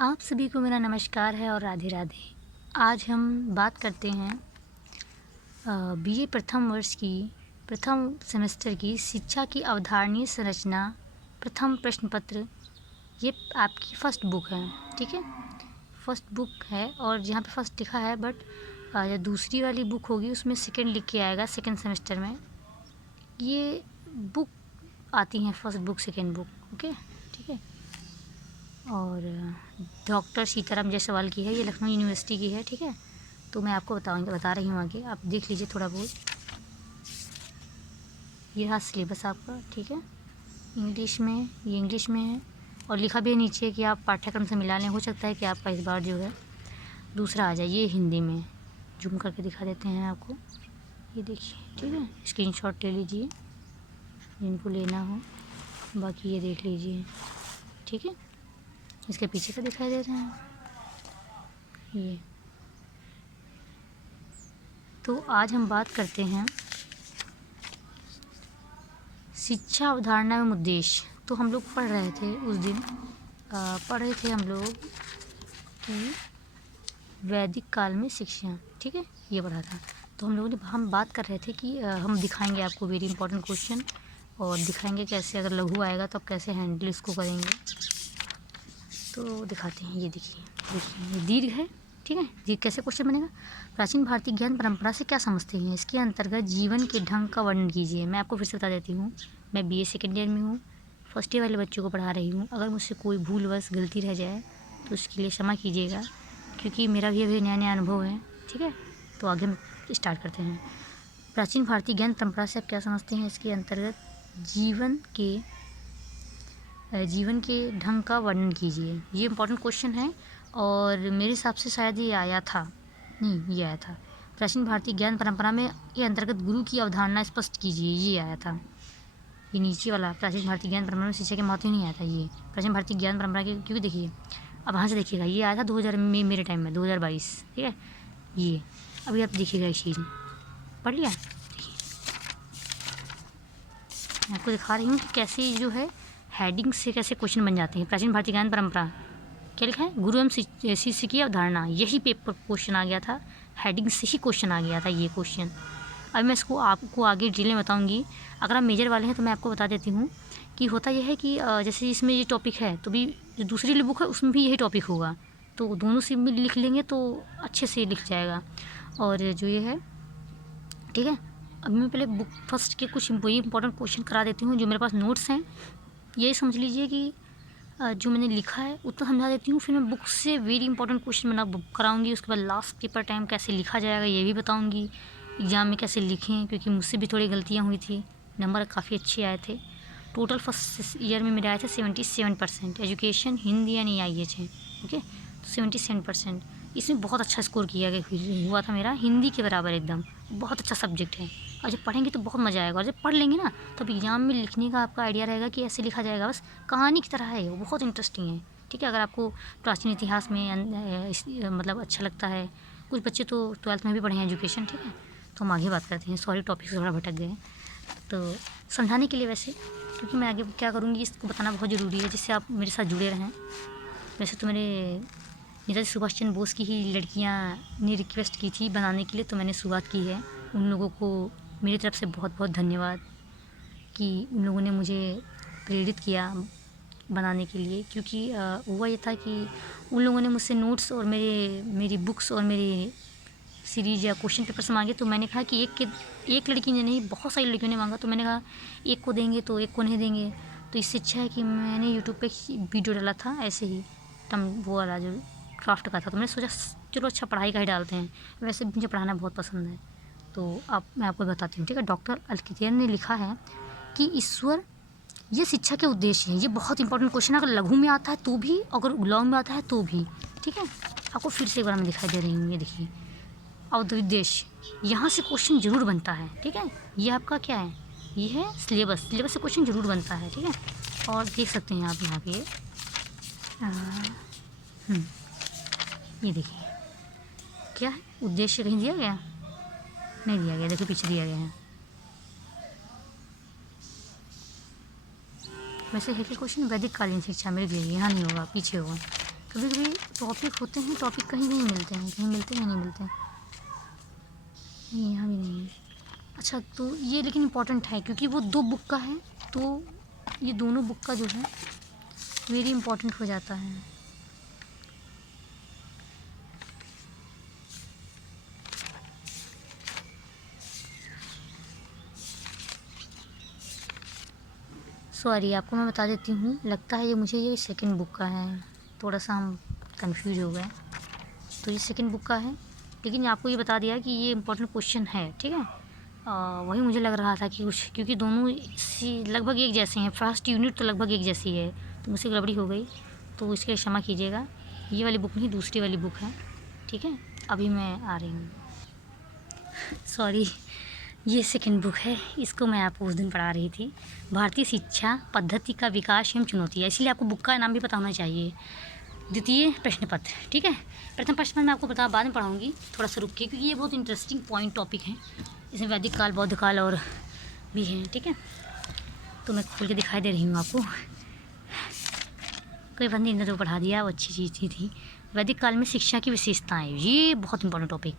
आप सभी को मेरा नमस्कार है और राधे राधे। आज हम बात करते हैं बीए प्रथम वर्ष की प्रथम सेमेस्टर की शिक्षा की अवधारणीय संरचना प्रथम प्रश्न पत्र। ये आपकी फ़र्स्ट बुक है, ठीक है। फ़र्स्ट बुक है और यहाँ पे फ़र्स्ट लिखा है, बट जो दूसरी वाली बुक होगी उसमें सेकंड लिख के आएगा सेकंड सेमेस्टर में। ये बुक आती हैं first book second book, okay, ठीक है। और डॉक्टर सीताराम जायसवाल की है, ये लखनऊ यूनिवर्सिटी की है, ठीक है। तो मैं आपको बता रही हूँ आगे, आप देख लीजिए थोड़ा बहुत। ये रहा सिलेबस आपका, ठीक है। इंग्लिश में, ये इंग्लिश में है और लिखा भी है नीचे कि आप पाठ्यक्रम से मिला लें। हो सकता है कि आपका इस बार जो है दूसरा आ जाए। ये हिंदी में जूम करके दिखा देते हैं आपको, ये देखिए, ठीक है। स्क्रीनशॉट ले लीजिए जिनको लेना हो, बाकी ये देख लीजिए, ठीक है। इसके पीछे का दिखाई दे रहा है ये। तो आज हम बात करते हैं शिक्षा अवधारणा एवं उद्देश्य। तो हम लोग पढ़ रहे थे उस दिन, पढ़ रहे थे हम लोग कि वैदिक काल में शिक्षा, ठीक है, ये पढ़ा था। तो हम बात कर रहे थे कि हम दिखाएंगे आपको वेरी इंपॉर्टेंट क्वेश्चन और दिखाएंगे कैसे अगर लघु आएगा तो आप कैसे हैंडल इसको करेंगे। तो दिखाते हैं, ये देखिए ये दीर्घ है, ठीक है। दीर्घ कैसे क्वेश्चन बनेगा? प्राचीन भारतीय ज्ञान परंपरा से क्या समझते हैं? इसके अंतर्गत जीवन के ढंग का वर्णन कीजिए। मैं आपको फिर से बता देती हूँ, मैं बीए सेकेंड ईयर में हूँ, फर्स्ट ईयर वाले बच्चों को पढ़ा रही हूँ। अगर मुझसे कोई भूलवश गलती रह जाए तो उसके लिए क्षमा कीजिएगा, क्योंकि मेरा भी अभी नया नया अनुभव है, ठीक है। तो आगे हम स्टार्ट करते हैं। प्राचीन भारतीय ज्ञान परंपरा से आप क्या समझते हैं? इसके अंतर्गत जीवन के ढंग का वर्णन कीजिए। ये इंपॉर्टेंट क्वेश्चन है और मेरे हिसाब से शायद ये आया था, नहीं ये आया था। प्राचीन भारतीय ज्ञान परंपरा में ये अंतर्गत गुरु की अवधारणा स्पष्ट कीजिए, ये आया था। ये नीचे वाला प्राचीन भारतीय ज्ञान परंपरा में शिक्षा के महत्व नहीं आया था। ये प्राचीन भारतीय ज्ञान परंपरा के, क्योंकि देखिए अब वहाँ से देखिएगा, ये आया था 2000 में, मेरे टाइम में 2022, ठीक है। ये अभी आप देखिएगा इस चीज़ पढ़ लिया। मैं आपको दिखा रही हूँ कि कैसे जो है हेडिंग से कैसे क्वेश्चन बन जाते हैं। प्राचीन भारतीय ज्ञान परंपरा क्या लिखा है? गुरु एवं शिष्य की अवधारणा। यही पेपर क्वेश्चन आ गया था, हेडिंग से ही क्वेश्चन आ गया था ये क्वेश्चन। अब मैं इसको आपको आगे डिटेल में बताऊंगी। अगर आप मेजर वाले हैं तो मैं आपको बता देती हूँ कि होता यह है कि जैसे इसमें ये टॉपिक है तो भी जो दूसरी वाली बुक है उसमें भी यही टॉपिक होगा, तो दोनों से भी लिख लेंगे तो अच्छे से लिख जाएगा। और जो ये है, ठीक है। अब मैं पहले बुक फर्स्ट के कुछ वही इंपॉर्टेंट क्वेश्चन करा देती हूँ। जो मेरे पास नोट्स हैं ये समझ लीजिए कि जो मैंने लिखा है उतना समझा देती हूँ, फिर मैं बुक से वेरी इंपॉर्टेंट क्वेश्चन बना कराऊंगी। उसके बाद लास्ट पेपर टाइम कैसे लिखा जाएगा ये भी बताऊंगी, एग्ज़ाम में कैसे लिखें, क्योंकि मुझसे भी थोड़ी गलतियाँ हुई थी। नंबर काफ़ी अच्छे आए थे। टोटल फर्स्ट ईयर में मेरे आए थे 77%। एजुकेशन, हिंदी एंड EIH है, ओके। तो 77%, इसमें बहुत अच्छा स्कोर किया गया हुआ था मेरा, हिंदी के बराबर एकदम। बहुत अच्छा सब्जेक्ट है और जब पढ़ेंगे तो बहुत मज़ा आएगा। और जब पढ़ लेंगे ना तो एग्ज़ाम में लिखने का आपका आइडिया रहेगा कि ऐसे लिखा जाएगा, बस कहानी की तरह है, वो बहुत इंटरेस्टिंग है, ठीक है। अगर आपको प्राचीन इतिहास में मतलब अच्छा लगता है, कुछ बच्चे तो 12th में भी पढ़े हैं एजुकेशन, ठीक है। तो हम आगे बात करते हैं, सॉरी टॉपिक से थोड़ा भटक गए। तो समझाने के लिए वैसे, क्योंकि मैं आगे क्या करूँगी इसको बताना बहुत ज़रूरी है, जिससे आप मेरे साथ जुड़े रहें। वैसे तो मेरे नेताजी सुभाष चंद्र बोस की ही लड़कियाँ ने रिक्वेस्ट की थी बनाने के लिए, तो मैंने शुरुआत की है। उन लोगों को मेरी तरफ से बहुत बहुत धन्यवाद कि उन लोगों ने मुझे प्रेरित किया बनाने के लिए। क्योंकि हुआ ये था कि उन लोगों ने मुझसे नोट्स और मेरी बुक्स और मेरी सीरीज या क्वेश्चन पेपर्स मांगे। तो मैंने कहा कि एक लड़की ने नहीं, बहुत सारी लड़कियों ने मांगा, तो मैंने कहा एक को देंगे तो एक को नहीं देंगे। तो इससे अच्छा है कि मैंने यूट्यूब पे वीडियो डाला था ऐसे ही, वो वाला जो क्राफ्ट का था। तो मैंने सोचा चलो अच्छा पढ़ाई का ही डालते हैं, वैसे भी मुझे पढ़ाना बहुत पसंद है। तो मैं आपको बताती हूँ, ठीक है। डॉक्टर अल्कितियन ने लिखा है कि ईश्वर ये शिक्षा के उद्देश्य हैं। ये बहुत इंपॉर्टेंट क्वेश्चन है, अगर लघु में आता है तो भी, अगर लॉन्ग में आता है तो भी, ठीक है। आपको फिर से एक बार मैं दिखाई दे रही हूँ, ये देखिए उद्देश्य, यहाँ से क्वेश्चन जरूर बनता है, ठीक है। ये आपका क्या है? ये है सिलेबस से क्वेश्चन जरूर बनता है, ठीक है। और देख सकते हैं आप यहाँ पे ये देखिए क्या है, उद्देश्य कहीं दिया गया? नहीं दिया गया, देखिए पीछे दिया गया है। वैसे है कि क्वेश्चन वैदिक कालीन शिक्षा में दिया गया, यहाँ नहीं होगा, पीछे होगा। कभी कभी टॉपिक होते हैं, टॉपिक कहीं नहीं मिलते हैं, कहीं मिलते हैं नहीं मिलते हैं, नहीं यहाँ भी नहीं है। अच्छा तो ये लेकिन इम्पोर्टेंट है क्योंकि वो 2 बुक का है, तो ये दोनों बुक का जो है वेरी इम्पोर्टेंट हो जाता है। सॉरी, आपको मैं बता देती हूँ, लगता है ये सेकंड बुक का है, थोड़ा सा हम कंफ्यूज हो गए। तो ये सेकंड बुक का है, लेकिन आपको ये बता दिया कि ये इम्पोर्टेंट क्वेश्चन है, ठीक है। वही मुझे लग रहा था कि कुछ, क्योंकि दोनों इसी लगभग एक जैसे हैं, फर्स्ट यूनिट तो लगभग एक जैसी है, तो मुझसे गड़बड़ी हो गई, तो इसके लिए क्षमा कीजिएगा। ये वाली बुक नहीं, दूसरी वाली बुक है, ठीक है। अभी मैं आ रही हूँ, सॉरी। ये सेकंड बुक है, इसको मैं आपको उस दिन पढ़ा रही थी, भारतीय शिक्षा पद्धति का विकास एवं चुनौतियाँ, इसलिए आपको बुक का नाम भी पता होना चाहिए। द्वितीय प्रश्न पत्र, ठीक है। प्रथम प्रश्न पत्र मैं आपको बाद में पढ़ाऊँगी, थोड़ा सा रुक के, क्योंकि ये बहुत इंटरेस्टिंग पॉइंट टॉपिक है। इसमें वैदिक काल, बौद्ध काल और भी हैं, ठीक है। तो मैं खोल के दिखाई दे रही हूँ आपको, कोई बात नहीं, तो पढ़ा दिया, वो अच्छी चीज़ थी। वैदिक काल में शिक्षा की विशेषताएं, ये बहुत इंपॉर्टेंट टॉपिक।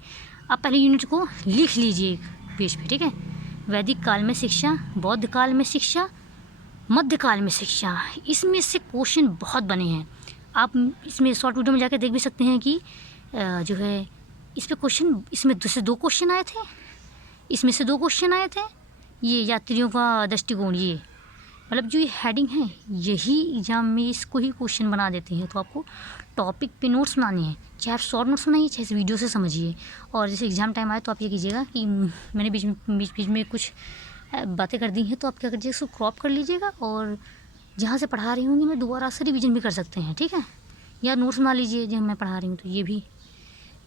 आप पहले यूनिट को लिख लीजिए पेज पे, ठीक है। वैदिक काल में शिक्षा, बौद्ध काल में शिक्षा, मध्यकाल में शिक्षा, इसमें से क्वेश्चन बहुत बने हैं। आप इसमें शॉर्ट वीडियो में जाकर देख भी सकते हैं कि जो है इस पे क्वेश्चन, इसमें से 2 क्वेश्चन आए थे, इसमें से 2 क्वेश्चन आए थे। ये यात्रियों का दृष्टिकोण, ये मतलब जो ये हेडिंग है, यही एग्ज़ाम में इसको ही क्वेश्चन बना देते हैं। तो आपको टॉपिक पे नोट्स बनाने हैं, चाहे आप शॉर्ट नोट्स बनाइए, चाहे इस वीडियो से समझिए। और जैसे एग्ज़ाम टाइम आए तो आप ये कीजिएगा कि मैंने बीच में कुछ बातें कर दी हैं, तो आप क्या करिए, इसको क्रॉप कर लीजिएगा, और जहाँ से पढ़ा रही होंगी मैं दोबारा से रिवीजन भी कर सकते हैं, ठीक है। या नोट्स बना लीजिए जब मैं पढ़ा रही हूँ, तो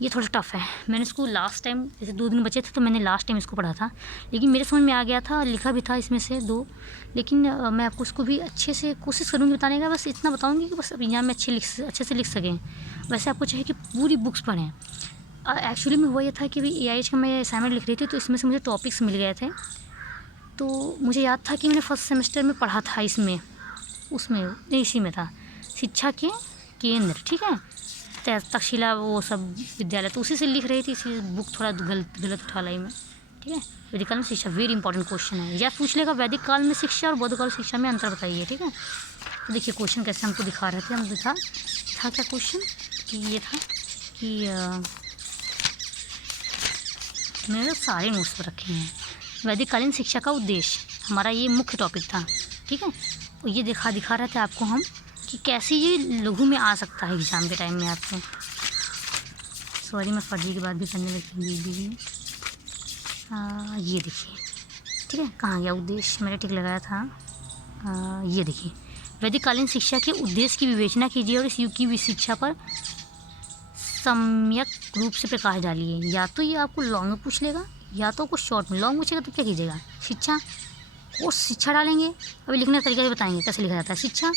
ये थोड़ा टफ़ है। मैंने इसको लास्ट टाइम, जैसे 2 दिन बचे थे तो मैंने लास्ट टाइम इसको पढ़ा था, लेकिन मेरे समझ में आ गया था, लिखा भी था इसमें से 2, लेकिन मैं आपको इसको भी अच्छे से कोशिश करूँगी बताने का। बस इतना बताऊँगी कि बस एग्जाम में अच्छे से लिख सकें। वैसे आपको चाहिए कि पूरी बुक्स पढ़ें। एक्चुअली में हुआ ये था कि अभी AIH का मैं असाइनमेंट लिख रही थी, तो इसमें से मुझे टॉपिक्स मिल गए थे, तो मुझे याद था कि मैंने फर्स्ट सेमेस्टर में पढ़ा था उसमें नहीं, इसी में था, शिक्षा के केंद्र, ठीक है, तक्षशिला वो सब विद्यालय, तो उसी से लिख रही थी। इसी बुक थोड़ा गलत उठा लाई मैं, ठीक है। वैदिक काल में शिक्षा वेरी इंपॉर्टेंट क्वेश्चन है, या पूछ लेगा वैदिक काल में शिक्षा और बौद्ध काल शिक्षा में अंतर बताइए, ठीक है। तो देखिए क्वेश्चन कैसे हमको दिखा रहे थे, हम था क्या क्वेश्चन कि ये था कि मैंने सारे नोट्स पर रखे हैं। वैदिक कालीन शिक्षा का उद्देश्य, हमारा ये मुख्य टॉपिक था, ठीक है। और ये दिखा रहे थे आपको हम कि कैसे ये लघु में आ सकता है एग्ज़ाम के टाइम में आपको। सॉरी, मैं फर्जी की बात भी करने लगती हूँ बीच में। ये देखिए, ठीक है, कहाँ गया उद्देश्य, मैंने टिक लगाया था। ये देखिए, वैदिक कालीन शिक्षा के उद्देश्य की विवेचना कीजिए और इस युग की शिक्षा पर सम्यक रूप से प्रकाश डालिए। या तो ये आपको लॉन्ग में पूछ लेगा, या तो कुछ शॉर्ट में। लॉन्ग पूछेगा तो क्या कीजिएगा, शिक्षा और शिक्षा डालेंगे। अभी लिखने का तरीका भी बताएंगे कैसे लिखा जाता है, शिक्षा,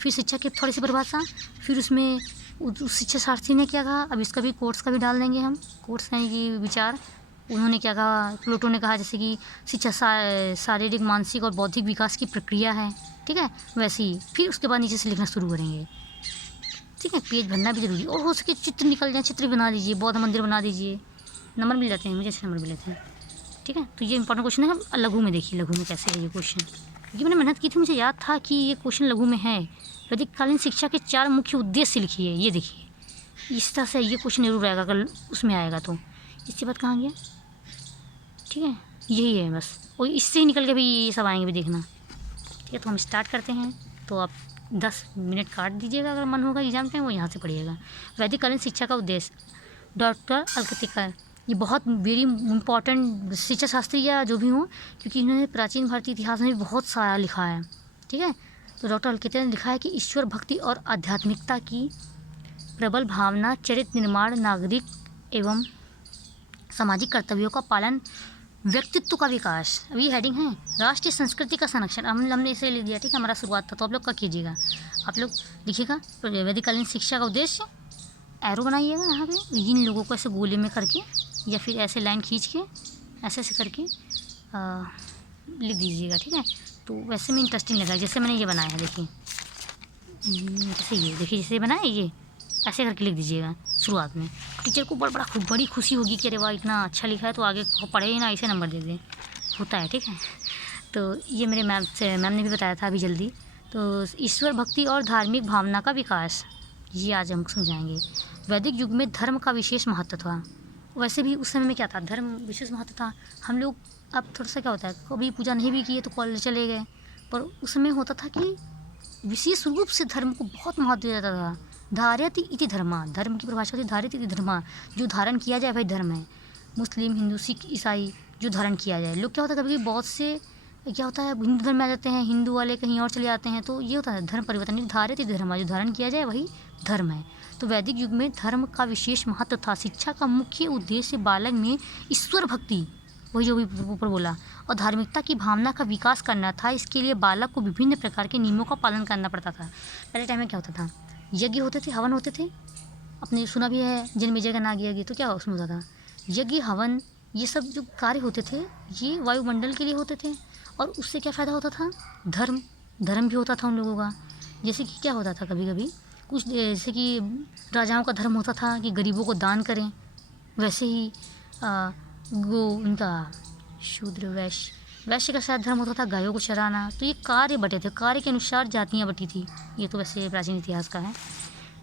फिर शिक्षा की थोड़ी सी परिभाषा, फिर उसमें उस शिक्षा शास्त्री ने क्या कहा, अब इसका भी कोर्स का भी डाल देंगे हम। कोर्स यानी कि विचार, उन्होंने क्या कहा, प्लेटो ने कहा जैसे कि शिक्षा शारीरिक, मानसिक और बौद्धिक विकास की प्रक्रिया है, ठीक है, वैसे ही। फिर उसके बाद नीचे से लिखना शुरू करेंगे, ठीक है। पेज भरना भी ज़रूरी, और हो सके चित्र निकल जाए, चित्र बना दीजिए, बौद्ध मंदिर बना दीजिए, नंबर मिल जाते हैं, मुझे अच्छे नंबर मिले थे, ठीक है। तो ये इंपॉर्टेंट क्वेश्चन है। हम लघु में देखिए, लघु में कैसे है ये क्वेश्चन, क्योंकि मैंने मेहनत की थी, मुझे याद था कि ये क्वेश्चन लघु में है। वैदिक कालीन शिक्षा के 4 मुख्य उद्देश्य लिखिए, ये देखिए, इस तरह से ये क्वेश्चन जरूर आएगा अगर उसमें आएगा तो। इसके बाद कहाँ गया, ठीक है, यही है बस, और इससे ही निकल के भी ये सब आएंगे भी देखना, ठीक है। तो हम स्टार्ट करते हैं, तो आप 10 मिनट काट दीजिएगा अगर मन होगा एग्जाम टाइम, वो यहाँ से पढ़िएगा। वैदिक कालीन शिक्षा का उद्देश्य, डॉक्टर अल्कतिकर, ये बहुत वेरी इंपॉर्टेंट शिक्षा शास्त्री या जो भी हो, क्योंकि इन्होंने प्राचीन भारतीय इतिहास में भी बहुत सारा लिखा है, ठीक है। तो डॉक्टर अल्कतिकर ने लिखा है कि ईश्वर भक्ति और आध्यात्मिकता की प्रबल भावना, चरित्र निर्माण, नागरिक एवं सामाजिक कर्तव्यों का पालन, व्यक्तित्व का विकास, अभी हेडिंग है, राष्ट्रीय संस्कृति का संरक्षण, हमने इसे लिख दिया, ठीक है, हमारा शुरुआत था। तो आप लोग क्या कीजिएगा, आप लोग लिखिएगा वैदिक कालीन शिक्षा का उद्देश्य, एरो बनाइएगा यहाँ पे, इन लोगों को ऐसे गोले में करके या फिर ऐसे लाइन खींच के ऐसे ऐसे करके लिख दीजिएगा, ठीक है। तो वैसे में इंटरेस्टिंग लगा, जैसे मैंने ये बनाया है, देखिए, जैसे ये देखिए, जैसे बनाया ये, ऐसे करके लिख दीजिएगा शुरुआत में। टीचर को बड़ी खुशी होगी कि अरे वाह इतना अच्छा लिखा है, तो आगे पढ़े ही ना, ऐसे नंबर दे दें, होता है, ठीक है। तो ये मेरे मैम ने भी बताया था अभी जल्दी। तो ईश्वर भक्ति और धार्मिक भावना का विकास, ये आज हम समझाएंगे। वैदिक युग में धर्म का विशेष महत्व था। वैसे भी उस समय में क्या था, धर्म विशेष महत्व था। हम लोग अब थोड़ा सा क्या होता है, कभी पूजा नहीं भी किए तो कॉलेज चले गए, पर उस समय होता था कि विशेष रूप से धर्म को बहुत महत्व दिया जाता था। धार्यति इति धर्मा, धर्म की परिभाषा होती है धार्यति इति धर्मा, जो धारण किया जाए भाई धर्म है। मुस्लिम, हिंदू, सिख, ईसाई, जो धारण किया जाए। लोग क्या होता है कभी बहुत से क्या होता है हिंदू धर्म में आ जाते हैं, हिंदू वाले कहीं और चले जाते हैं, तो ये होता है धर्म परिवर्तन। धार्यति धर्मा, जो धारण किया जाए वही धर्म है। तो वैदिक युग में धर्म का विशेष महत्व था। शिक्षा का मुख्य उद्देश्य बालक में ईश्वर भक्ति, वही जो भी ऊपर बोला, और धार्मिकता की भावना का विकास करना था। इसके लिए बालक को विभिन्न प्रकार के नियमों का पालन करना पड़ता था। पहले टाइम में क्या होता था, यज्ञ होते थे, हवन होते थे। अपने सुना भी है जन्मेजय का नाग यज्ञ, तो क्या उसमें होता था यज्ञ, हवन, ये सब जो कार्य होते थे ये वायुमंडल के लिए होते थे। और उससे क्या फ़ायदा होता था, धर्म भी होता था उन लोगों का। जैसे कि क्या होता था कभी कभी कुछ, जैसे कि राजाओं का धर्म होता था कि गरीबों को दान करें, वैसे ही उनका शूद्र, वैश्य का शायद धर्म होता था गायों को चराना। तो ये कार्य बटे थे, कार्य के अनुसार जातियाँ बटी थी। ये तो वैसे प्राचीन इतिहास का है।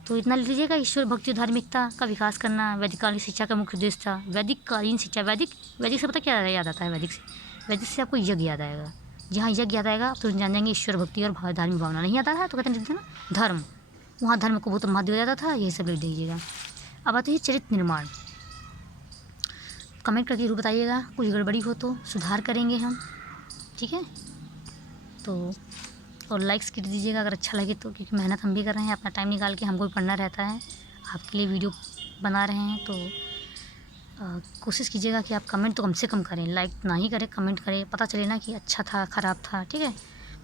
तो इतना लिख लीजिएगा, ईश्वर भक्ति धार्मिकता का विकास करना वैदिक कालीन शिक्षा का मुख्य उद्देश्य था। वैदिक कालीन शिक्षा, वैदिक से पता क्या याद आता है, वैदिक से आपको यज्ञ याद आएगा। जहाँ यज्ञ याद आएगा तो जान जाएंगे ईश्वर भक्ति और धार्मिक भावना। नहीं आता है तो कहते हैं ना धर्म, वहाँ धर्म को बहुत महत्व दिया जाता था। यही सब लिख दीजिएगा। अब आते हैं चरित्र निर्माण। कमेंट करके जरूर बताइएगा, कुछ गड़बड़ी हो तो सुधार करेंगे हम, ठीक है। तो और लाइक्स कर दीजिएगा अगर अच्छा लगे तो, क्योंकि मेहनत हम भी कर रहे हैं, अपना टाइम निकाल के हमको भी पढ़ना रहता है, आपके लिए वीडियो बना रहे हैं। तो कोशिश कीजिएगा कि आप कमेंट तो कम से कम करें, लाइक ना ही करें, कमेंट करें, पता चले ना कि अच्छा था ख़राब था, ठीक है।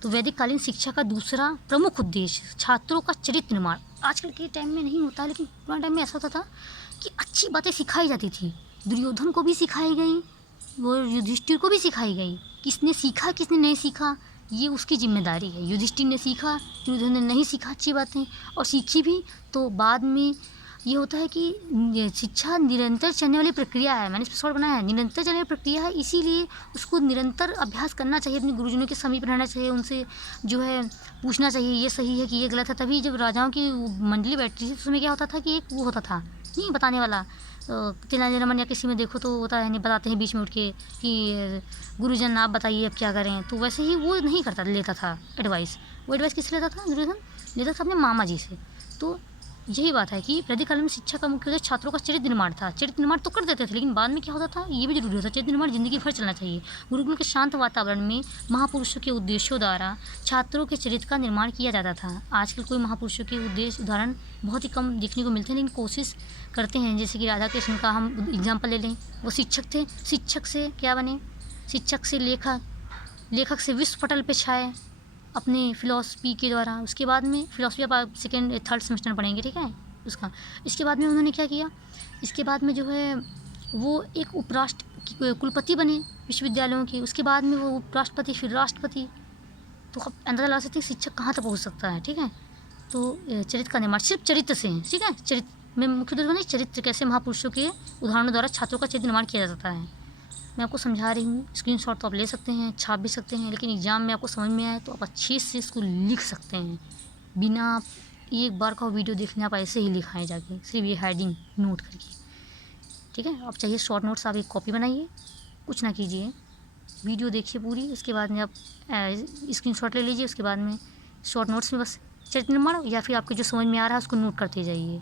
तो वैदिक कालीन शिक्षा का दूसरा प्रमुख उद्देश्य छात्रों का चरित्र निर्माण। आजकल के टाइम में नहीं होता, लेकिन पुराने टाइम में ऐसा होता था कि अच्छी बातें सिखाई जाती थी। दुर्योधन को भी सिखाई गई, वो युधिष्ठिर को भी सिखाई गई। किसने सीखा किसने नहीं सीखा ये उसकी जिम्मेदारी है। युधिष्ठिर ने सीखा, दुर्योधन ने नहीं सीखा अच्छी बातें, और सीखी भी तो बाद में। ये होता है कि शिक्षा निरंतर चलने वाली प्रक्रिया है। मैंने इस पर शॉर्ट बनाया है, निरंतर चलने वाली प्रक्रिया है, इसीलिए उसको निरंतर अभ्यास करना चाहिए, अपने गुरुजनों के समीप रहना चाहिए, उनसे जो है पूछना चाहिए ये सही है कि ये गलत है। तभी जब राजाओं की मंडली बैठती थी तो उसमें क्या होता था कि एक वो होता था नहीं बताने वाला, तेनालीरामन या किसी में देखो तो होता है नहीं, बताते हैं बीच में उठ के कि गुरुजन आप बताइए अब क्या करें। तो वैसे ही वो नहीं करता, लेता था एडवाइस। वो एडवाइस किससे लेता था, दुर्योधन लेता था अपने मामा जी से। तो यही बात है कि वैदिक काल में शिक्षा का मुख्य उद्देश्य छात्रों का चरित्र निर्माण था। चरित्र निर्माण तो कर देते थे, लेकिन बाद में क्या होता था, ये भी जरूरी होता था, चरित्र निर्माण जिंदगी भर चलना चाहिए। गुरुकुल के शांत वातावरण में महापुरुषों के उद्देश्यों द्वारा छात्रों के चरित्र का निर्माण किया जाता था। आजकल कोई महापुरुषों के उद्देश्य उदाहरण बहुत ही कम देखने को मिलते हैं, लेकिन कोशिश करते हैं। जैसे कि राधा कृष्ण का हम एग्जाम्पल ले लें, वो शिक्षक थे, शिक्षक से क्या बने, शिक्षक से लेखक से विश्व पटल पे छाए अपने फ़िलॉसफी के द्वारा। उसके बाद में फ़िलॉसफी आप सेकेंड थर्ड सेमेस्टर में पढ़ेंगे, ठीक है उसका। इसके बाद में उन्होंने क्या किया, इसके बाद में जो है वो एक उपराष्ट्र कुलपति बने विश्वविद्यालयों के। उसके बाद में वो उपराष्ट्रपति, फिर राष्ट्रपति। तो आप अंदाज़ा लगा सकते हैं शिक्षक कहाँ तक पहुँच सकता है, ठीक है। तो चरित्र का निर्माण सिर्फ चरित्र से, ठीक है, चरित्र में मुख्य उद्देश्य बने चरित्र, कैसे महापुरुषों के उदाहरणों द्वारा छात्रों का चरित्र निर्माण किया जाता है। मैं आपको समझा रही हूँ, स्क्रीनशॉट तो आप ले सकते हैं, छाप भी सकते हैं, लेकिन एग्ज़ाम में आपको समझ में आए तो आप अच्छे से इसको लिख सकते हैं, बिना एक बार का वीडियो देखने आप ऐसे ही लिखाएँ जाके, सिर्फ ये हेडिंग नोट करके, ठीक है। आप चाहिए शॉर्ट नोट्स, आप एक कॉपी बनाइए, कुछ ना कीजिए, वीडियो देखिए पूरी, उसके बाद में आप स्क्रीनशॉट ले लीजिए, उसके बाद में शॉर्ट नोट्स में बस चरित्र निर्माण या फिर आपके जो समझ में आ रहा है उसको नोट करते जाइए,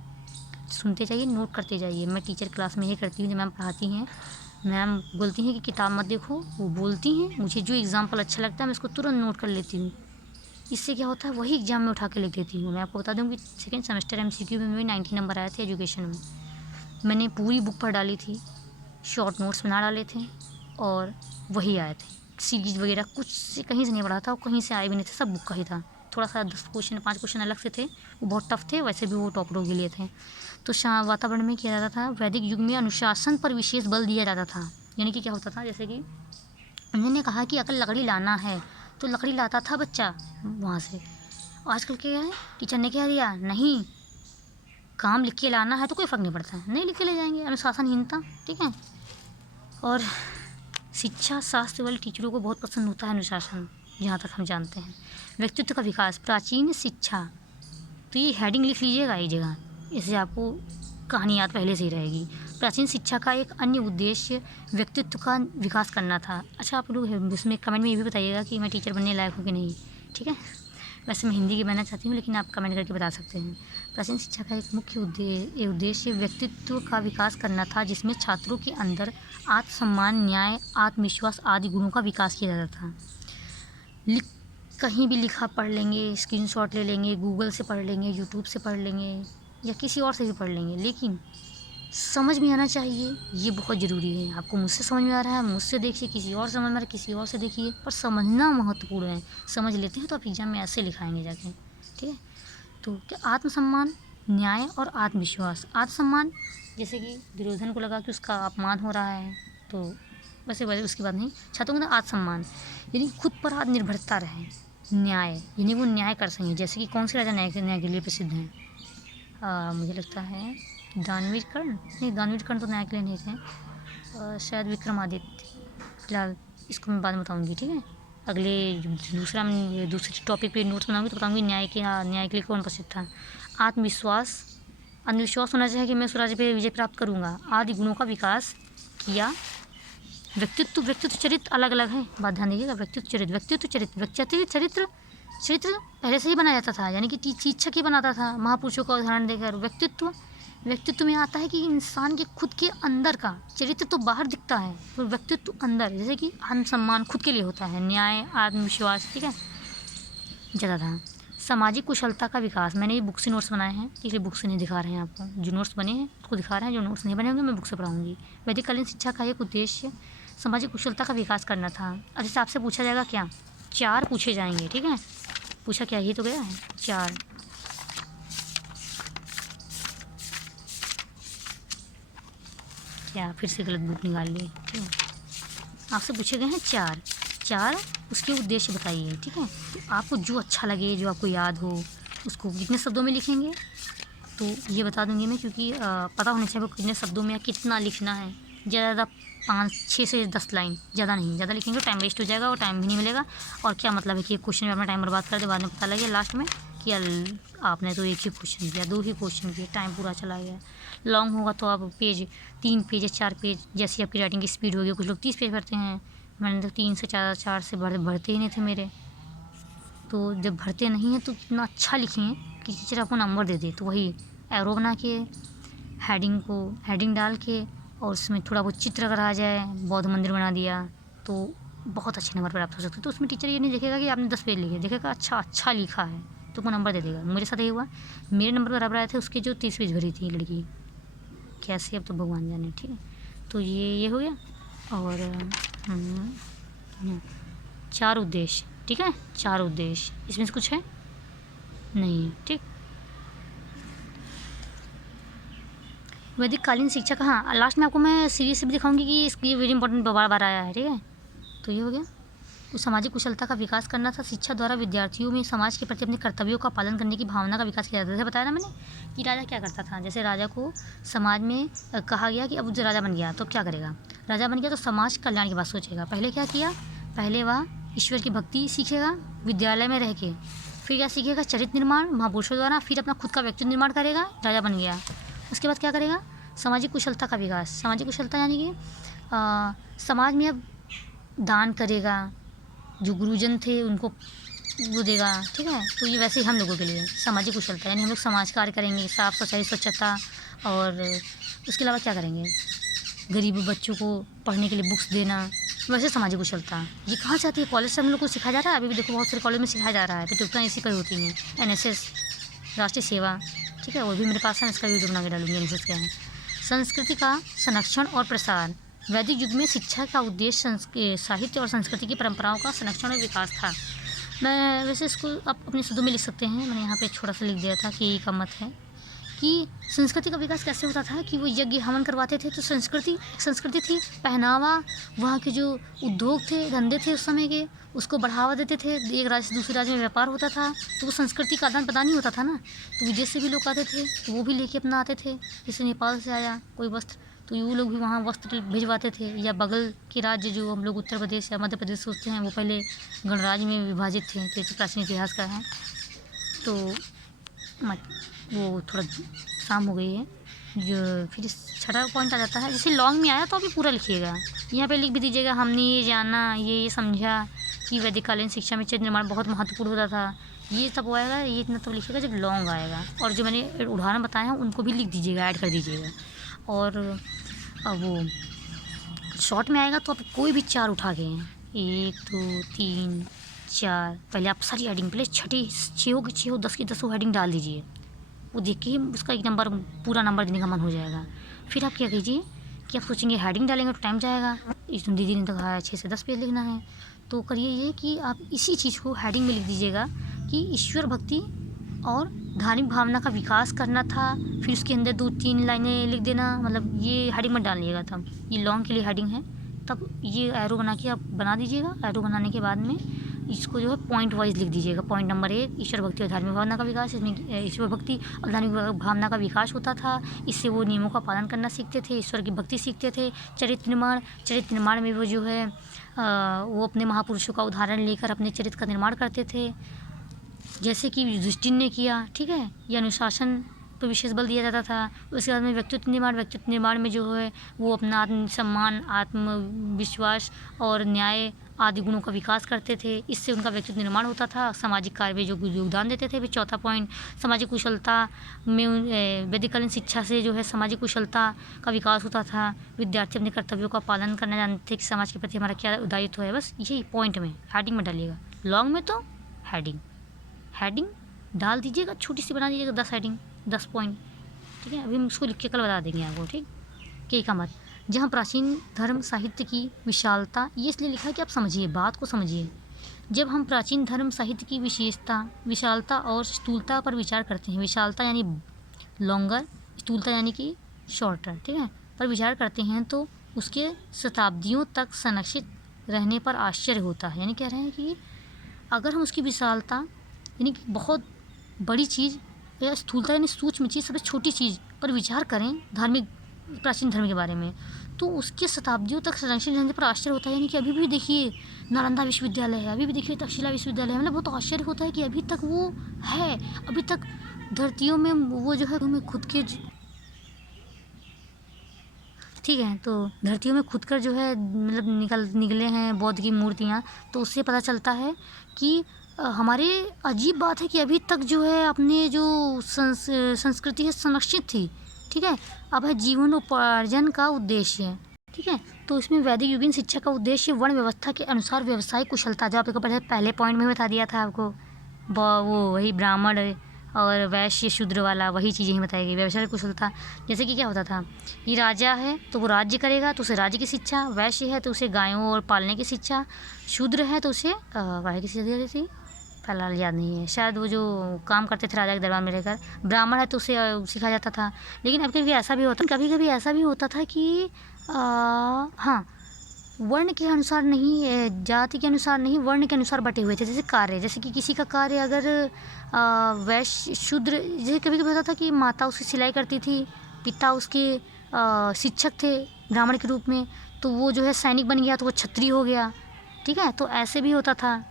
सुनते जाइए, नोट करते जाइए। मैं टीचर क्लास में ये करती हूँ, जब मैम पढ़ाती हैं, मैम बोलती हैं कि किताब मत देखो, वो बोलती हैं, मुझे जो एग्ज़ाम्पल अच्छा लगता है मैं उसको तुरंत नोट कर लेती हूँ। इससे क्या होता है वही एग्ज़ाम में उठा के लिख देती हूँ। मैं आपको बता दूँ कि सेकेंड सेमेस्टर MCQ में मेरे 90 नंबर आए थे एजुकेशन में। मैंने पूरी बुक पढ़ डाली थी, शॉर्ट नोट्स बना डाले थे और वही आए थे। सीरीज वगैरह कुछ से कहीं से नहीं पढ़ा था और कहीं से आए भी नहीं थे, सब बुक का ही था। थोड़ा सा 10 क्वेश्चन 5 क्वेश्चन अलग से थे, वो बहुत टफ थे, वैसे भी वो टॉपरों के लिए थे। तो वातावरण में किया जाता था, वैदिक युग में अनुशासन पर विशेष बल दिया जाता था। यानी कि क्या होता था, जैसे कि उन्होंने कहा कि अगर लकड़ी लाना है तो लकड़ी लाता था बच्चा वहाँ से। आजकल क्या है, टीचर ने क्या दिया, नहीं काम लिख के लाना है तो कोई फ़र्क नहीं पड़ता है, नहीं लिख के ले जाएंगे, अनुशासनहीनता, ठीक है। और शिक्षा शास्त्र वाले टीचरों को बहुत पसंद होता है अनुशासन, जहाँ तक हम जानते हैं। व्यक्तित्व का विकास, प्राचीन शिक्षा, तो ये हेडिंग लिख लीजिएगा एक जगह, इससे आपको कहानी याद पहले से ही रहेगी। प्राचीन शिक्षा का एक अन्य उद्देश्य व्यक्तित्व का विकास करना था। अच्छा, आप लोग इसमें कमेंट में ये भी बताइएगा कि मैं टीचर बनने लायक हूँ कि नहीं, ठीक है। वैसे मैं हिंदी की बनना चाहती हूँ, लेकिन आप कमेंट करके बता सकते हैं। प्राचीन शिक्षा का एक मुख्य उद्देश्य व्यक्तित्व का विकास करना था, जिसमें छात्रों के अंदर आत्मसम्मान, न्याय, आत्मविश्वास आदि गुणों का विकास किया जाता था। कहीं भी लिखा पढ़ लेंगे, स्क्रीनशॉट ले लेंगे, गूगल से पढ़ लेंगे, यूट्यूब से पढ़ लेंगे या किसी और से भी पढ़ लेंगे, लेकिन समझ में आना चाहिए, ये बहुत ज़रूरी है। आपको मुझसे समझ में आ रहा है, मुझसे देखिए, किसी और समझ में आ रहा है, किसी और से देखिए, पर समझना महत्वपूर्ण है। समझ लेते हैं तो आप एग्ज़ाम में ऐसे लिखाएंगे जाके, ठीक है। तो क्या आत्मसम्मान, न्याय और आत्मविश्वास। आत्मसम्मान, जैसे कि दुर्योधन को लगा कि उसका अपमान हो रहा है, तो वैसे उसकी बात नहीं। छात्रों के अंदर आत्मसम्मान यानी खुद पर आत्मनिर्भरता रहे। न्याय यानी वो न्याय कर सकें, जैसे कि कौन से राजा न्याय के लिए प्रसिद्ध हैं। मुझे लगता है दानवीर कर्ण, नहीं दानवीर कर्ण तो न्याय के लिए नहीं थे, शायद विक्रमादित्य। फिलहाल इसको मैं बाद में बताऊँगी, ठीक है। अगले दूसरे टॉपिक पे नोट्स बनाऊँगी तो बताऊँगी न्याय के लिए कौन प्रसिद्ध था। आत्मविश्वास होना चाहिए कि मैं उस राज्य पे विजय प्राप्त करूँगा। आदि गुणों का विकास किया। व्यक्तित्व चरित्र अलग अलग है, बात ध्यान दीजिएगा। चरित्र पहले से ही बनाया जाता था, यानी कि शिक्षक ही बनाता था, महापुरुषों का उदाहरण देकर। व्यक्तित्व में आता है कि इंसान के खुद के अंदर का चरित्र तो बाहर दिखता है, और व्यक्तित्व अंदर, जैसे कि आत्मसम्मान खुद के लिए होता है, न्याय, आत्मविश्वास, ठीक है, ज़्यादा था। सामाजिक कुशलता का विकास, मैंने ये बुक से नोट्स बनाए हैं, इसलिए बुक से नहीं दिखा रहे हैं आपको। जो नोट्स बने हैं उसको दिखा रहे हैं, जो नोट्स नहीं बने होंगे मैं बुक से पढ़ाऊँगी। वैदिककालीन शिक्षा का एक उद्देश्य सामाजिक कुशलता का विकास करना था। अब जैसे आपसे पूछा जाएगा क्या, 4 पूछे जाएंगे, ठीक है। पूछा क्या, ये तो गया है 4। क्या फिर से गलत बुक निकाल लिए, ठीक है। आपसे पूछे गए हैं 4 उसके उद्देश्य बताइए, ठीक है। तो आपको जो अच्छा लगे, जो आपको याद हो, उसको कितने शब्दों में लिखेंगे तो ये बता दूंगी मैं, क्योंकि पता होना चाहिए कितने शब्दों में या कितना लिखना है। ज़्यादा 5-6 से 10 लाइन, ज़्यादा नहीं, ज़्यादा लिखेंगे टाइम वेस्ट हो जाएगा और टाइम भी नहीं मिलेगा। और क्या मतलब है कि एक क्वेश्चन में अपना टाइम बर्बाद कर दे, बाद में पता लगे लास्ट में कि आपने तो एक ही क्वेश्चन किया, 2 ही क्वेश्चन किए, टाइम पूरा चला गया। लॉन्ग होगा तो आप 3 पेज या 4 पेज, जैसी आपकी राइटिंग की स्पीड होगी। कुछ लोग 30 पेज भरते हैं, मैंने तो 3 से 4 से भरते ही नहीं थे मेरे। तो जब भरते नहीं हैं तो इतना अच्छा लिखें कि टीचर आपको नंबर दे दे। तो वही एरो बना के हेडिंग डाल के और उसमें थोड़ा बहुत चित्र करा जाए, बौद्ध मंदिर बना दिया, तो बहुत अच्छे नंबर प्राप्त हो सकते हैं। तो उसमें टीचर ये नहीं देखेगा कि आपने 10 पेज लिखे, देखेगा अच्छा लिखा है तो वो नंबर दे देगा। मेरे साथ ये हुआ, मेरे नंबर बराबर आए थे उसके जो 30 पेज भरी थी लड़की, कैसे अब तो भगवान जाने, ठीक है। तो ये हो गया। और 4 उद्देश्य, ठीक है, 4 उद्देश्य, इसमें से कुछ है नहीं है, ठीक। वैदिक कालीन शिक्षा का, हाँ लास्ट में आपको मैं सीरीज से भी दिखाऊंगी कि इसकी वेरी इंपॉर्टेंट बार आया है, ठीक है। तो ये हो गया। तो सामाजिक कुशलता का विकास करना था। शिक्षा द्वारा विद्यार्थियों में समाज के प्रति अपने कर्तव्यों का पालन करने की भावना का विकास किया जाता है। जैसे बताया ना मैंने कि राजा क्या करता था, जैसे राजा को समाज में कहा गया कि अब जो राजा बन गया तो क्या करेगा, राजा बन गया तो समाज कल्याण की बात सोचेगा। पहले क्या किया, पहले वह ईश्वर की भक्ति सीखेगा विद्यालय में रह के, फिर क्या सीखेगा, चरित्र निर्माण महापुरुषों द्वारा, फिर अपना खुद का व्यक्तित्व निर्माण करेगा, राजा बन गया। उसके बाद क्या करेगा, सामाजिक कुशलता का विकास। सामाजिक कुशलता यानी कि समाज में अब दान करेगा, जो गुरुजन थे उनको वो देगा, ठीक है। तो ये वैसे ही हम लोगों के लिए सामाजिक कुशलता, यानी हम लोग समाज कार्य करेंगे, साफ सफाई स्वच्छता, और उसके अलावा क्या करेंगे, गरीब बच्चों को पढ़ने के लिए बुक्स देना, वैसे सामाजिक कुशलता। ये कहाँ से आती है, कॉलेज से हम लोग को सिखाया जा रहा है। अभी भी देखो बहुत सारे कॉलेज में सिखाया जा रहा है, प्रतियोगिताएँ इसी पर होती हैं, NSS राष्ट्रीय सेवा, ठीक है, वो भी मेरे पास है, इसका वीडियो बना के डालूंगी NSS क्या है। संस्कृति का संरक्षण और प्रसार। वैदिक युग में शिक्षा का उद्देश्य साहित्य और संस्कृति की परंपराओं का संरक्षण और विकास था। मैं वैसे इसको आप अपने शब्दों में लिख सकते हैं, मैंने यहाँ पे छोटा सा लिख दिया था कि यही का मत है कि संस्कृति का विकास कैसे होता था कि वो यज्ञ हवन करवाते थे, तो संस्कृति थी, पहनावा, वहाँ के जो उद्योग थे, धंधे थे उस समय के, उसको बढ़ावा देते थे। एक राज्य से दूसरे राज्य में व्यापार होता था, तो वो संस्कृति का आदान प्रदान ही होता था ना। तो विदेश से भी लोग आते थे, तो वो भी लेके अपना आते थे। जैसे नेपाल से आया कोई वस्त्र, तो वो लोग भी वहाँ वस्त्र भिजवाते थे। या बगल के राज्य जो हम लोग उत्तर प्रदेश या मध्य प्रदेश सोचते हैं, वो पहले गणराज्य में विभाजित थे, तो ये प्राचीन इतिहास का है। तो वो थोड़ा शाम हो गई है। जो फिर छठा पॉइंट आ जाता है, जैसे लॉन्ग में आया तो अभी पूरा लिखिएगा, यहाँ पे लिख भी दीजिएगा हमने ये जाना, ये समझा कि वैदिककालीन शिक्षा में चित्र निर्माण बहुत महत्वपूर्ण होता था। ये तब आएगा, ये इतना तब लिखिएगा जब लॉन्ग आएगा। और जो मैंने उदाहरण बताए हैं उनको भी लिख दीजिएगा, ऐड कर दीजिएगा। और वो शॉर्ट में आएगा तो आप कोई भी 4 उठा के, 1 2 3 4, पहले आप सारी हेडिंग, पहले छठी 6 की 6, 10 की 10 हेडिंग डाल दीजिए। वो देख के उसका एक नंबर, पूरा नंबर देने का मन हो जाएगा। फिर आप क्या कीजिए कि आप सोचेंगे हेडिंग डालेंगे तो टाइम जाएगा, इस दीदी ने तो कहा है 6 से 10 पेज लिखना है, तो करिए ये कि आप इसी चीज़ को हेडिंग में लिख दीजिएगा कि ईश्वर भक्ति और धार्मिक भावना का विकास करना था। फिर उसके अंदर 2-3 लाइनें लिख देना, मतलब ये हेडिंग मत डालिएगा। तब ये लॉन्ग के लिए हेडिंग है, तब ये एरो बना के आप बना दीजिएगा। एरो बनाने के बाद में इसको जो है पॉइंट वाइज लिख दीजिएगा। पॉइंट नंबर 1, ईश्वर भक्ति और धार्मिक भावना का विकास। इसमें ईश्वर भक्ति और धार्मिक भावना का विकास होता था, इससे वो नियमों का पालन करना सीखते थे, ईश्वर की भक्ति सीखते थे। चरित्र निर्माण में वो जो है वो अपने महापुरुषों का उदाहरण लेकर अपने चरित्र का निर्माण करते थे, जैसे कि युधिष्ठिर ने किया, ठीक है। ये अनुशासन पर विशेष बल दिया जाता था। उसके बाद में व्यक्तित्व निर्माण में जो है वो अपना आत्मसम्मान, आत्मविश्वास और न्याय आदि गुणों का विकास करते थे, इससे उनका व्यक्तित्व निर्माण होता था। सामाजिक कार्य में जो योगदान देते थे। फिर चौथा पॉइंट, सामाजिक कुशलता में वैदिककालीन शिक्षा से जो है सामाजिक कुशलता का विकास होता था। विद्यार्थी अपने कर्तव्यों का पालन करना जानते थे कि समाज के प्रति हमारा क्या दायित्व है। बस यही पॉइंट में हेडिंग में डालिएगा। लॉन्ग में तो हेडिंग डाल दीजिएगा, छोटी सी बना दीजिएगा, 10 हेडिंग, 10 पॉइंट, ठीक है। अभी हम उसको लिख के कल बता देंगे आपको, ठीक। के का मत, जहाँ प्राचीन धर्म साहित्य की विशालता, ये इसलिए लिखा है कि आप समझिए, बात को समझिए। जब हम प्राचीन धर्म साहित्य की विशालता और स्थूलता पर विचार करते हैं, विशालता यानी लॉन्गर, स्थूलता यानी कि शॉर्टर, ठीक है, पर विचार करते हैं तो उसके शताब्दियों तक संरक्षित रहने पर आश्चर्य होता है। यानी कह रहे हैं कि अगर हम उसकी विशालता यानी कि बहुत बड़ी चीज़ या स्थूलता यानी सूक्ष्म चीज़, सबसे छोटी चीज़ पर विचार करें प्राचीन धर्म के बारे में, तो उसके शताब्दियों तक संरक्षित रहने पर आश्चर्य होता है। यानी कि अभी भी देखिए नालंदा विश्वविद्यालय है, अभी भी देखिए तक्षशिला विश्वविद्यालय है, मतलब बहुत आश्चर्य होता है कि अभी तक वो है, अभी तक धरतियों में वो जो है हमें खुद के, ठीक है, तो धरतियों में खुद कर जो है मतलब निकले हैं बौद्ध की मूर्तियाँ, तो उससे पता चलता है कि हमारे अजीब बात है कि अभी तक जो है अपने जो संस्कृति है संरक्षित थी, ठीक है। अब है जीवनोपार्जन का उद्देश्य, ठीक है। तो इसमें वैदिक युगीन शिक्षा का उद्देश्य वर्ण व्यवस्था के अनुसार व्यवसायिक कुशलता, जो आपको पहले पॉइंट में बता दिया था आपको, वो वही ब्राह्मण और वैश्य शूद्र वाला वही चीज़ें ही बताई गई। व्यवसायिक कुशलता जैसे कि क्या होता था, ये राजा है तो वो राज्य करेगा तो उसे राज्य की शिक्षा, वैश्य है तो उसे गायों और पालने की शिक्षा, शूद्र है तो उसे वाहे की शिक्षा दी जाती थी, फिलहाल याद नहीं है, शायद वो जो काम करते थे राजा के दरबार में रहकर। ब्राह्मण है तो उसे सिखाया जाता था। लेकिन कभी कभी ऐसा भी होता था कि हाँ, वर्ण के अनुसार नहीं, जाति के अनुसार नहीं, वर्ण के अनुसार बटे हुए थे। जैसे कार्य, जैसे कि किसी का कार्य अगर वैश्य शूद्र, जैसे कभी कभी होता था कि माता उसकी सिलाई करती थी, पिता उसके शिक्षक थे ब्राह्मण के रूप में, तो वो जो है सैनिक बन गया तो वो क्षत्रिय हो गया, ठीक है। तो ऐसे भी होता था।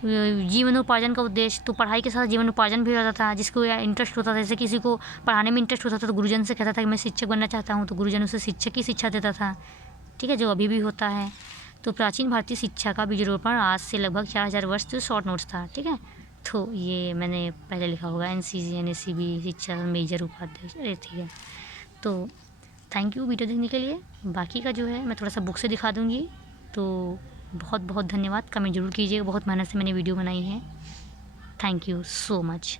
जीवनोपार्जन का उद्देश्य, तो पढ़ाई के साथ जीवनोपार्जन भी होता था, जिसको इंटरेस्ट होता था। जैसे किसी को पढ़ाने में इंटरेस्ट होता था तो गुरुजन से कहता था कि मैं शिक्षक बनना चाहता हूँ, तो गुरुजन उसे शिक्षक की शिक्षा देता था, ठीक है, जो अभी भी होता है। तो प्राचीन भारतीय शिक्षा का बीजारोपण आज से लगभग 4000 वर्ष तो शॉर्ट नोट्स था, ठीक है। तो ये मैंने पहले लिखा होगा NCC NSCB शिक्षा मेजर उपाध्यक्ष, अरे ठीक है। तो थैंक यू वीडियो देखने के लिए। बाकी का जो है मैं थोड़ा सा बुक से दिखा दूँगी, तो बहुत बहुत धन्यवाद। कमेंट जरूर कीजिएगा, बहुत मेहनत से मैंने वीडियो बनाई है। Thank you so much.